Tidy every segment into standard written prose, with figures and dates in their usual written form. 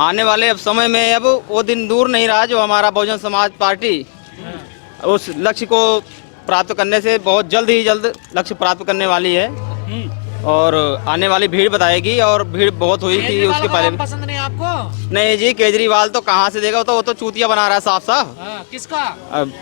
आने वाले अब समय में अब वो दिन दूर नहीं रहा जो हमारा बहुजन समाज पार्टी उस लक्ष्य को प्राप्त करने से बहुत जल्द ही जल्द लक्ष्य प्राप्त करने वाली है और आने वाली भीड़ बताएगी। और भीड़ बहुत हुई थी उसके पहले। पसंद नहीं आपको? नहीं जी, केजरीवाल तो कहाँ से देगा, वो तो चूतिया बना रहा है साफ साफ। किसका?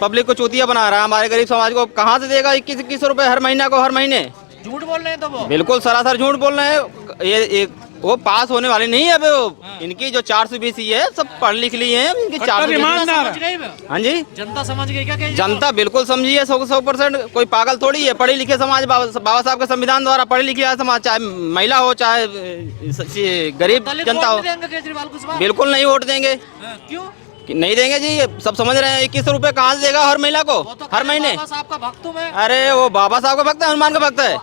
पब्लिक को चूतिया बना रहा है, हमारे गरीब समाज को कहाँ से देगा 21-21 रुपए हर महीना को, हर महीने। झूठ बोल रहे हैं तो वो बिल्कुल सरासर झूठ बोल रहे हैं। ये वो पास होने वाली नहीं है। अब इनकी जो 420 है सब पढ़ लिख ली है, इनकी 420। हाँ जी, जनता समझ गई क्या? जनता बिल्कुल समझी है 100%। कोई पागल थोड़ी है, पढ़े लिखे समाज, बाबा साहब के संविधान द्वारा पढ़े लिखे समाज, चाहे महिला हो चाहे गरीब जनता हो, केजरीवाल को बिल्कुल नहीं वोट देंगे। क्यों नहीं देंगे जी? सब समझ रहे हैं 21 रुपए कहाँ से देगा हर महिला को, हर महीने। बाबा साहब का भक्त हूं मैं। अरे वो बाबा साहब का भक्त है, हनुमान का भक्त है,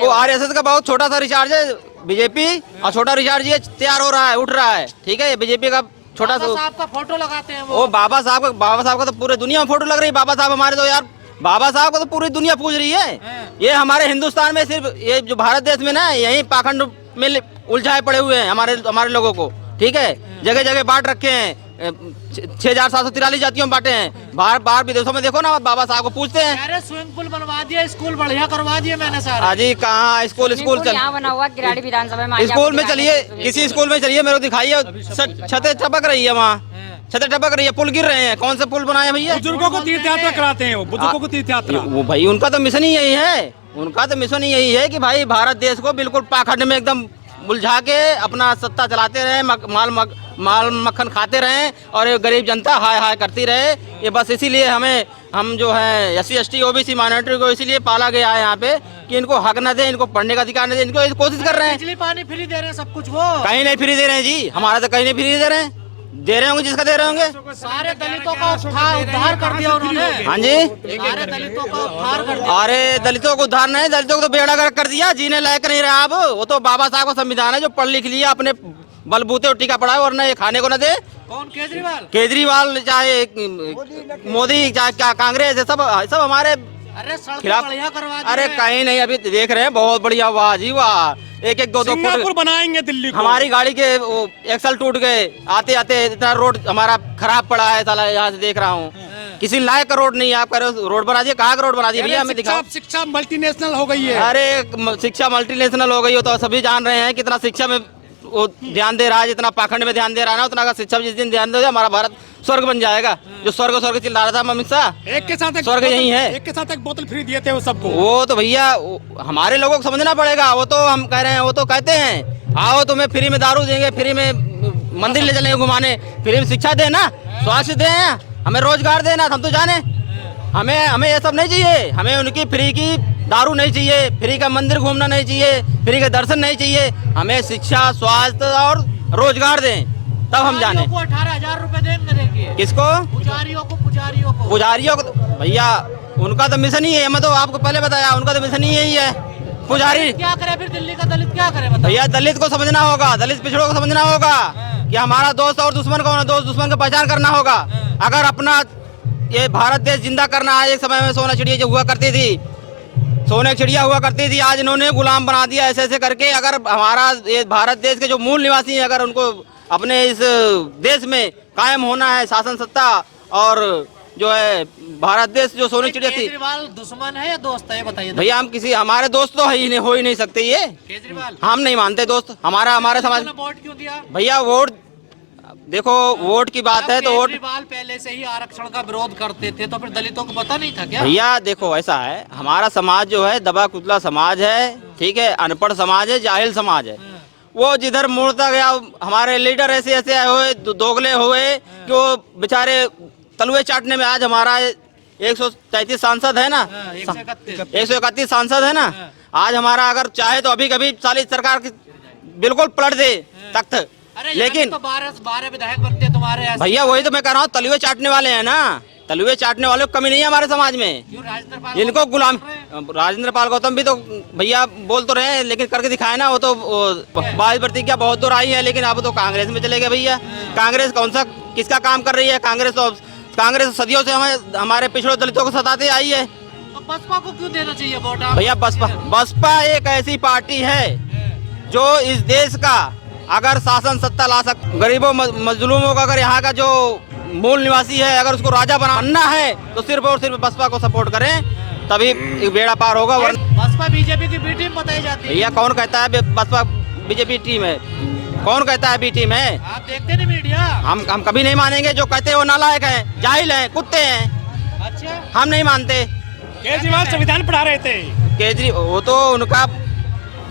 वो RSS का बहुत छोटा सा रिचार्ज है बीजेपी, और छोटा रिचार्ज ये तैयार हो रहा है, उठ रहा है। ठीक है, बीजेपी का छोटा सा साहब का फोटो लगाते हैं वो बाबा साहब का तो पूरे दुनिया में फोटो लग रही है। बाबा साहब हमारे तो यार, बाबा साहब को तो पूरी दुनिया पूज रही है। ये हमारे हिंदुस्तान में सिर्फ ये जो भारत देश में ना, यही पाखंड में उलझाए पड़े हुए हैं हमारे लोगों को। ठीक है, जगह जगह बांट रखे हैं, 6743 जातियों में बांटे हैं। बाहर विदेशों में देखो ना, बाबा साहब को पूछते हैं। अरे स्विमिंग पूल बनवा दिया, स्कूल बढ़िया करवा दिए मैंने सारा। जी कहाँ स्कूल यहाँ बना हुआ गिराड़ी विधानसभा में। स्कूल में चलिए, किसी स्कूल में चलिए, मेरे को दिखाइए, छतें टपक रही है वहाँ, छतें टपक रही है, पुल गिर रहे हैं। कौन से पुल बनाए भैया? बुजुर्गों को तीर्थ यात्रा कराते हैं, वो बुजुर्गों को तीर्थ यात्रा। वो भाई उनका तो मिशन ही यही है, उनका तो मिशन ही यही है कि भाई भारत देश को बिल्कुल पाखंड में एकदम उलझा के अपना सत्ता चलाते रहे, माल मक्खन खाते रहे और ये गरीब जनता हाय हाय करती रहे। ये बस इसीलिए हम जो है SC ST OBC माइनॉरिटी को इसीलिए पाला गया है यहाँ पे कि इनको हक न दे, इनको पढ़ने का अधिकार न दे। इनको कोशिश कर रहे हैं, बिजली पानी फ्री दे रहे हैं, सब कुछ। वो कहीं नहीं फ्री दे रहे हैं जी, हमारा तो कहीं नहीं फ्री दे रहे हैं। दे रहे होंगे जिसका दे रहे होंगे। सारे दलितों का उद्धार कर दिया उन्होंने। हाँ जी, सारे दलितों का उद्धार कर दिया। अरे दलितों को उद्धार नहीं, दलितों को तो बेड़ा गर्क कर दिया, जीने लायक नहीं रहा अब। वो तो बाबा साहब का संविधान है जो पढ़ लिख लिया, अपने बलबूते और टीका पढ़ाए, और न ये खाने को न दे। कौन? केजरीवाल चाहे मोदी चाहे क्या कांग्रेस, सब हमारे खिलाफ। अरे कहीं नहीं, अभी देख रहे हैं बहुत बढ़िया, वाह जी वाह, एक 2 फुट बनाएंगे दिल्ली को। हमारी गाड़ी के एक्सल टूट गए आते आते, इतना रोड हमारा खराब पड़ा है साला, यहाँ से देख रहा हूँ। किसी लायक का रोड नहीं है, आप कह रहे हो रोड बना दिए, कहाँ का रोड बना दिया भैया? हमें दिखाओ। शिक्षा मल्टीनेशनल हो गई है। अरे शिक्षा मल्टीनेशनल हो गई हो तो सभी जान रहे हैं कितना शिक्षा में वो ध्यान दे रहा है, जितना पाखंड में ध्यान दे रहा है ना, उतना अगर शिक्षा में जिस दिन ध्यान दे हमारा भारत स्वर्ग बन जाएगा। जो स्वर्ग चिल्ला रहा था अमित शाह, एक के साथ स्वर्ग यही है। एक के साथ एक बोतल फ्री दिए थे वो सबको। वो तो भैया हमारे लोगों को समझना पड़ेगा। वो तो हम कह रहे हैं, वो तो कहते हैं आओ तुम्हें फ्री में दारू देंगे, फ्री में मंदिर ले चलेंगे घुमाने, फ्री में शिक्षा देना, स्वास्थ्य देना, हमें रोजगार देना। हम तो जाने हमें ये सब नहीं चाहिए, हमें उनकी फ्री की दारू नहीं चाहिए, फ्री का मंदिर घूमना नहीं चाहिए, फ्री का दर्शन नहीं चाहिए। हमें शिक्षा, स्वास्थ्य और रोजगार दें, तब हम जाने। 18,000 रुपए देंगे। किसको? पुजारियों को भैया उनका तो मिशन ही है। मैं तो आपको पहले बताया, उनका तो मिशन ही यही है। पुजारी क्या करे फिर? दिल्ली का दलित क्या करे? भैया दलित को समझना होगा, दलित पिछड़ों को समझना होगा कि हमारा दोस्त और दुश्मन कौन है। दोस्त दुश्मन की पहचान करना होगा। अगर अपना ये भारत देश जिंदा करना है, एक समय में सोना चिड़िया जो हुआ करती थी, सोने की चिड़िया हुआ करती थी, आज इन्होंने गुलाम बना दिया ऐसे ऐसे करके। अगर हमारा ये भारत देश के जो मूल निवासी हैं, अगर उनको अपने इस देश में कायम होना है शासन सत्ता, और जो है भारत देश जो सोने चिड़िया थी। केजरीवाल दुश्मन है या दोस्त है, ये बताइए भैया। हम किसी हमारे दोस्त तो हो ही नहीं सकते ये केजरीवाल, हम नहीं मानते दोस्त। हमारे समाज वोट क्यों दिया भैया? वोट देखो, वोट की बात है तो वोट। केजरीवाल पहले से ही आरक्षण का विरोध करते थे, तो फिर दलितों को पता नहीं था क्या? भैया देखो ऐसा है, हमारा समाज जो है दबा कुचला समाज है, ठीक है, अनपढ़ समाज है, जाहिल समाज है। वो जिधर मुड़ता गया, हमारे लीडर ऐसे ऐसे आए हुए, दोगले हुए कि वो बेचारे तलुए चाटने में। आज हमारा 133 सांसद है ना, 131 सांसद है ना। आज हमारा अगर चाहे तो अभी कभी साली सरकार की बिल्कुल पलट दे तख्त, लेकिन तो 12 विधायक बनते हैं तुम्हारे। भैया वही तो मैं कह रहा हूँ, तलुए चाटने वाले हैं ना, तलुए चाटने वालों की कमी नहीं है हमारे समाज में। इनको गुलाम राजेंद्र पाल गौतम भी तो भैया बोल तो रहे हैं, लेकिन करके दिखाए ना। वो तो बात प्रतिज्ञा बहुत दूर आई है, लेकिन अब तो कांग्रेस में चले गए भैया। कांग्रेस कौन सा किसका काम कर रही है? कांग्रेस सदियों से हमारे पिछड़ों दलितों को सताते आई है। तो बसपा को क्यों देना चाहिए वोट? भैया बसपा एक ऐसी पार्टी है जो इस देश का अगर शासन सत्ता ला गरीबों मजलूमों का अगर यहाँ का जो मूल निवासी है अगर उसको राजा बनाना है तो सिर्फ और सिर्फ बसपा को सपोर्ट करें, तभी बेड़ा पार होगा। बसपा बीजेपी की बी टीम बताई जाती है। भैया कौन कहता है बसपा बीजेपी टीम है? कौन कहता है बी टीम है? आप देखते नहीं मीडिया? हम कभी नहीं मानेंगे। जो कहते हैं वो नालायक हैं, जाहिल हैं, कुत्ते हैं। अच्छा, हम नहीं मानते। केजरीवाल संविधान पढ़ा रहे थे। केजरीवाल वो तो उनका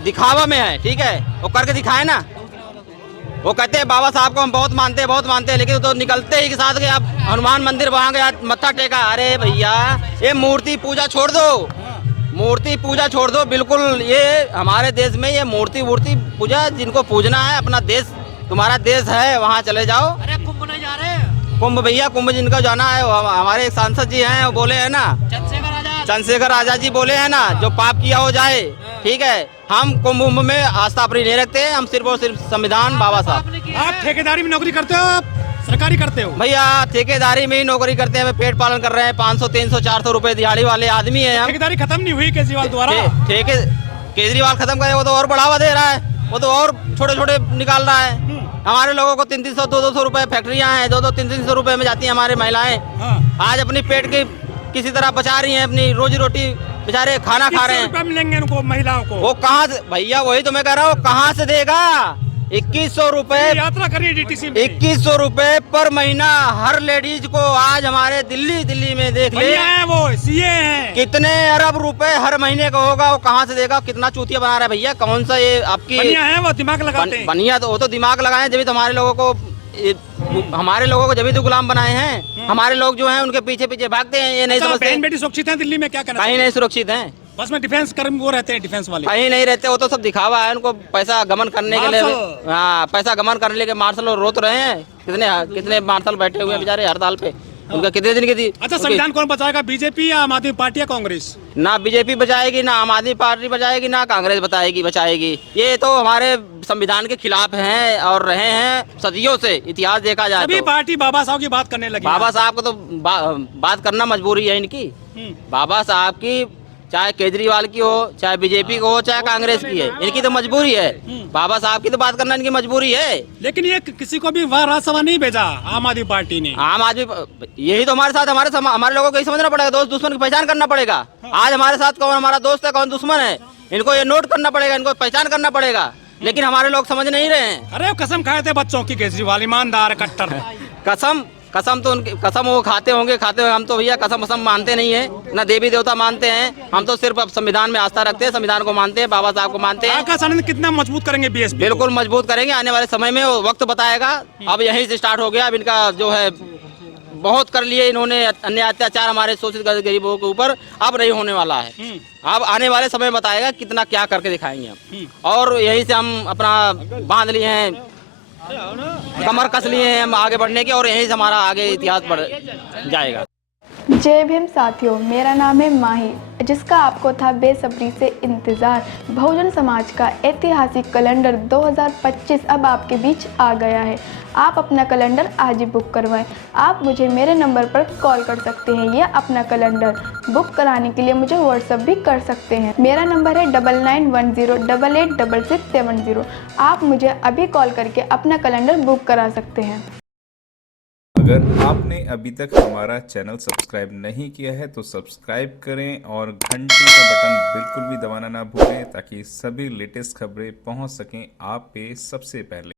दिखावा में है, ठीक है, वो करके दिखाए ना। वो कहते हैं बाबा साहब को हम बहुत मानते हैं, लेकिन तो निकलते ही के साथ गए आप हनुमान मंदिर वहाँ गया मत्था टेका। अरे भैया ये मूर्ति पूजा छोड़ दो, मूर्ति पूजा छोड़ दो बिल्कुल। ये हमारे देश में ये मूर्ति पूजा जिनको पूजना है, अपना देश तुम्हारा देश है, वहाँ चले जाओ। अरे कुंभ नहीं जा रहे हैं? कुंभ भैया कुंभ जिनका जाना है हमारे एक सांसद जी हैं, वो बोले हैं ना, चंद्रशेखर आजाद जी बोले हैं ना, जो पाप किया हो जाए, ठीक है। हम कुंभ में आस्था अपनी नहीं रखते, हम सिर्फ और सिर्फ संविधान बाबा साहब। आप ठेकेदारी में नौकरी करते हो, आप सरकारी करते हो? भैया ठेकेदारी में ही नौकरी करते हैं, पेट पालन कर रहे हैं। 500 300 400 रुपए दिहाड़ी वाले आदमी हैं हम। ठेकेदारी खत्म नहीं हुई केजरीवाल द्वारा? केजरीवाल खत्म करे, वो तो और बढ़ावा दे रहा है, वो तो और छोटे छोटे निकाल रहा है। हमारे लोगों को 300 200 रुपए फैक्ट्रियां हैं, 200 300 रुपए में जाती हैं हमारे महिलाएं। आज अपनी पेट की किसी तरह बचा रही हैं, अपनी रोजी रोटी, बेचारे खाना खा रहे हैं। मिलेंगे उनको, महिलाओं को? वो कहाँ से भैया, वही तो मैं कह रहा हूँ, कहाँ से देगा? 2100 रुपए यात्रा करिए डीटीसी में। 2100 रुपए पर महीना हर लेडीज को। आज हमारे दिल्ली में देख ले, है वो सीए हैं। कितने अरब रुपए हर महीने का होगा, वो कहाँ से देगा? कितना चूतिया बना रहा है भैया। कौन सा ये आपकी बनिया है, वो दिमाग लगाते हैं। बनिया तो वो तो दिमाग लगाए, जब हमारे लोगों को जब तो गुलाम बनाए हैं। हमारे लोग जो हैं उनके पीछे पीछे भागते हैं, ये नहीं समझते। बहन बेटी सुरक्षित है दिल्ली में? क्या कहना? कहीं नहीं सुरक्षित हैं, बस में डिफेंस कर्मी वो रहते हैं, डिफेंस वाले कहीं नहीं रहते। वो तो सब दिखावा है, उनको पैसा गमन करने के लिए। हाँ, पैसा गमन करने के मार्शल रोत रहे हैं। कितने मार्शल बैठे हुए हैं बेचारे हड़ताल पे, उनका कितने दिन की थी। अच्छा, संविधान कौन बचाएगा, बीजेपी या आम आदमी पार्टी या कांग्रेस? ना बीजेपी बचाएगी, ना आम आदमी पार्टी बचाएगी, ना कांग्रेस बचाएगी। ये तो हमारे संविधान के खिलाफ हैं और रहे हैं सदियों से, इतिहास देखा जाए सभी तो। पार्टी बाबा साहब की बात करने लगी। बाबा साहब को तो बात करना मजबूरी है इनकी। बाबा साहब की, चाहे केजरीवाल की हो, चाहे बीजेपी को हो, चाहे कांग्रेस की है, इनकी तो मजबूरी है। बाबा साहब की तो बात करना इनकी मजबूरी है। लेकिन ये किसी को भी राज्यसभा नहीं भेजा आम आदमी पार्टी ने। आम आदमी यही तो हमारे साथ, हमारे लोगों को यही समझना पड़ेगा, दोस्त दुश्मन की पहचान करना पड़ेगा। आज हमारे साथ कौन हमारा दोस्त है, कौन दुश्मन है, इनको ये नोट करना पड़ेगा, इनको पहचान करना पड़ेगा। लेकिन हमारे लोग समझ नहीं रहे हैं। अरे कसम खाए थे बच्चों की, केजरीवाल ईमानदार कट्टर। कसम तो उनकी कसम वो खाते होंगे। हम तो भैया कसम मानते नहीं है, ना देवी देवता मानते हैं। हम तो सिर्फ अब संविधान में आस्था रखते हैं, संविधान को मानते हैं, बाबा साहब को मानते हैं। आकाश आनंद कितना मजबूत करेंगे बीएसपी? बिल्कुल मजबूत करेंगे, आने वाले समय में वो वक्त बताएगा। अब यहीं से स्टार्ट हो गया। अब इनका जो है बहुत कर लिए इन्होंने अन्य अत्याचार हमारे शोषित गरीबों के ऊपर, अब नहीं होने वाला है। अब आने वाले समय बताएगा कितना क्या करके दिखाएंगे हम। और यहीं से हम अपना बांध लिए हैं, कमर कस लिए हैं हम आगे बढ़ने के, और यहीं से हमारा आगे इतिहास बढ़ जाएगा। जय भीम साथियों, मेरा नाम है माही, जिसका आपको था बेसब्री से इंतज़ार। बहुजन समाज का ऐतिहासिक कैलेंडर 2025 अब आपके बीच आ गया है। आप अपना कैलेंडर आज ही बुक करवाएं। आप मुझे मेरे नंबर पर कॉल कर सकते हैं या अपना कैलेंडर बुक कराने के लिए मुझे व्हाट्सएप भी कर सकते हैं। मेरा नंबर है 9910886670। आप मुझे अभी कॉल करके अपना कैलेंडर बुक करा सकते हैं। अगर आपने अभी तक हमारा चैनल सब्सक्राइब नहीं किया है तो सब्सक्राइब करें और घंटी का बटन बिल्कुल भी दबाना ना भूलें, ताकि सभी लेटेस्ट खबरें पहुंच सकें आप पे सबसे पहले।